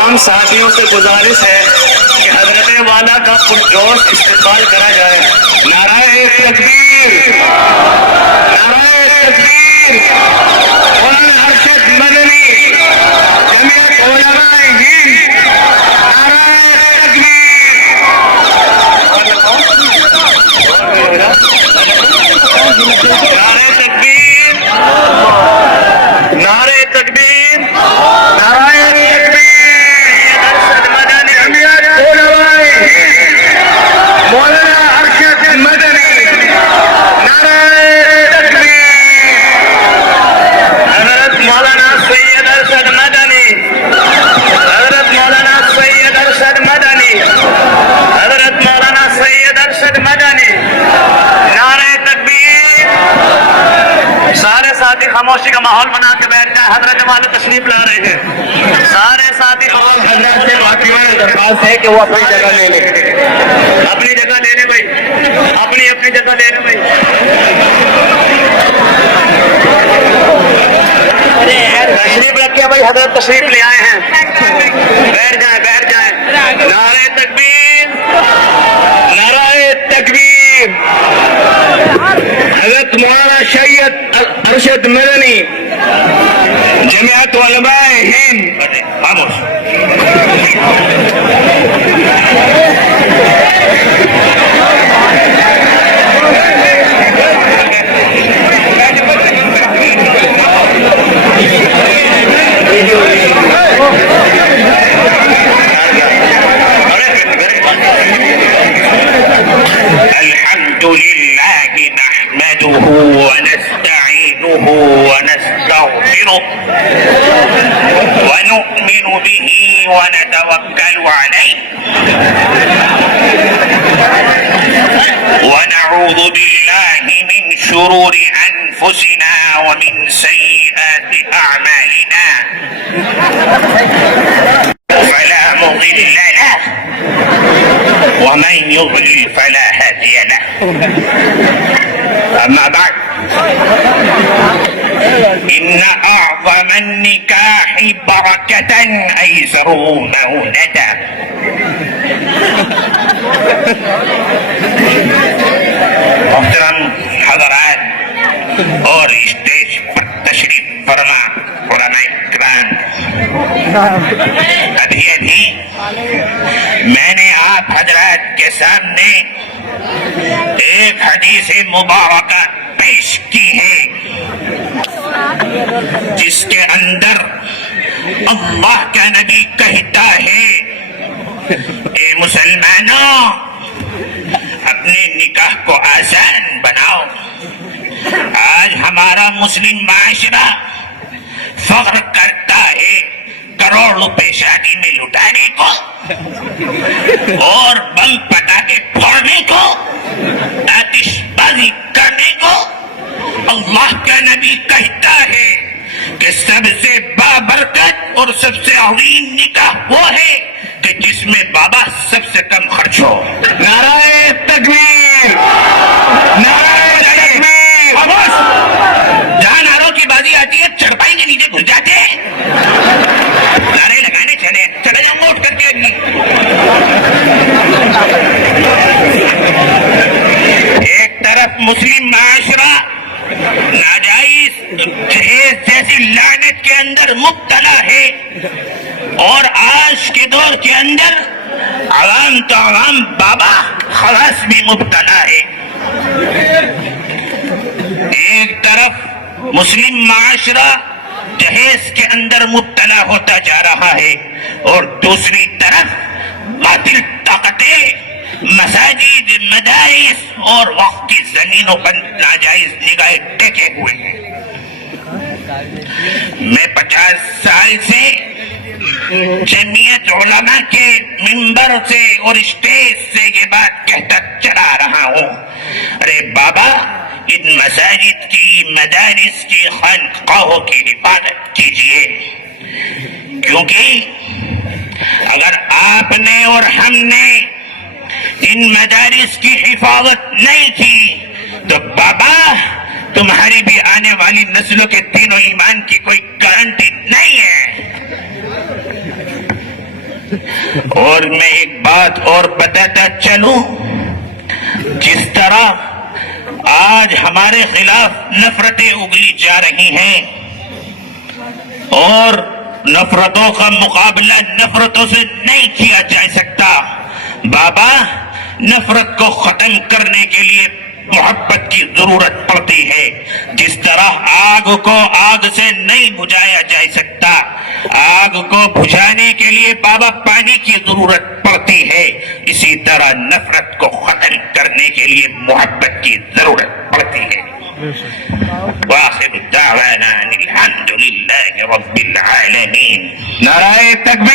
तमाम साथियों से गुजारिश है कि हजरत वाला का पुरजोश इस्तेमाल करा जाए। नाराए तकबीर, नाराए तकबीर। मौलाना अरशद मदनी, जमीयत उलमाए हिंद, नाराए तकबीर, नारे तकबीर, नारे तकबीर, नाराए तकबीर। अरशद मदनी, जमीयत उलमाए हिंद, मौलाना अरशद मदनी, नाराए तकबीर। हजरत मौलाना सैयद अरशद मदनी, हजरत मौलाना सैयद अरशद मदनी, हजरत मौलाना सैयद अरशद मदनी, नारे तकबीर। सारे साथी खामोशी का माहौल बना के बैठ जाए। हजरत वाले तशरीफ ला रहे हैं। सारे साथी हजरत से बाकी में दरखास्त है कि वो अपनी जगह ले लें, अपनी जगह ले लें भाई, अपनी अपनी जगह ले लें भाई। तशरीफ रखिए भाई, हजरत तशरीफ ले आए हैं। बैठ जाए, बैठ जाए। नारे तकबीर, नाराए तकबीर। हजरत मौलाना सैयद अरशद मदनी, जमीयत उलमाए हिंद। खामोश। अल्हम्दुलिल्लाह नहमदुहु व नस्तईनुहु व नस्तगफिरुह व नु'मिनु बिही व नतवक्कलु अलैहि व नऊज़ु बिल्लाहि मिन शुरूरि अनफुसिना व मिन सय्यिआति अअमालिना फला मुदिल्ल लहु वमन युضلل फला हादिय लहु। अम्मा बाद, इन्न अअज़म अन्निकाहि बरकतन ऐसरुहु मऊनता। मोहतरम हज़रात और स्टेज पर तशरीफ फरमा उलमाए किराम, अभी अभी मैंने आप हजरात के सामने एक हदीस मुबारका पेश की है, जिसके अंदर अल्लाह का नबी कहता है, ए मुसलमानों, अपने निकाह को आसान बनाओ। आज हमारा मुस्लिम माशरा फख्र करता है करोड़ रुपए शादी में लुटाने को और बम पटाखे फोड़ने को, आतिशबाजी करने को। अल्लाह का नबी कहता है कि सबसे बाबरकत और सबसे अजीम निकाह वो है कि जिसमें बाबा सबसे कम खर्च हो। नाराए तकबीर, नाराए तकबीर। जहां नारों की बाजी आती है चढ़पाई के नीचे घुस जाते हैं। नारे लगाने चले जाऊंगा उठ करके अभी। एक तरफ मुस्लिम माशरा नाजायज जहेज जैसी लानत के अंदर मुब्तला है और आज के दौर के अंदर आवाम तो आवाम बाबा खलास भी मुब्तला है। एक तरफ मुस्लिम माशरा जहेज के अंदर मुब्तला होता जा रहा है और दूसरी तरफ बातिल ताकतें मसाजिद, मदारिस और वक्त की जमीनों पर नाजायज निगाहें टेके हुए हैं। मैं 50 साल से जमीयत उलमा के मिंबर से और स्टेज से ये बात कहता चला रहा हूँ, अरे बाबा, इन मसाजिद की, मदारिस की, खानकाहों की हिफाजत कीजिए, क्योंकि अगर आपने और हमने इन मदारिस की हिफाजत नहीं की तो बाबा तुम्हारी भी आने वाली नस्लों के दीन और ईमान की कोई गारंटी नहीं है। और मैं एक बात और बताता चलूं, जिस तरह आज हमारे खिलाफ नफरतें उगली जा रही हैं और नफरतों का मुकाबला नफरतों से नहीं किया जा सकता। बाबा, नफरत को खत्म करने के लिए मोहब्बत की जरूरत पड़ती है। जिस तरह आग को आग से नहीं बुझाया जा सकता, आग को बुझाने के लिए बाबा पानी की जरूरत पड़ती है, इसी तरह नफरत को खत्म करने के लिए मोहब्बत की जरूरत पड़ती है। वाखिर दावाना अनिल हम्दुलिल्लाहि रब्बिल आलमीन। नाराए तकबीर।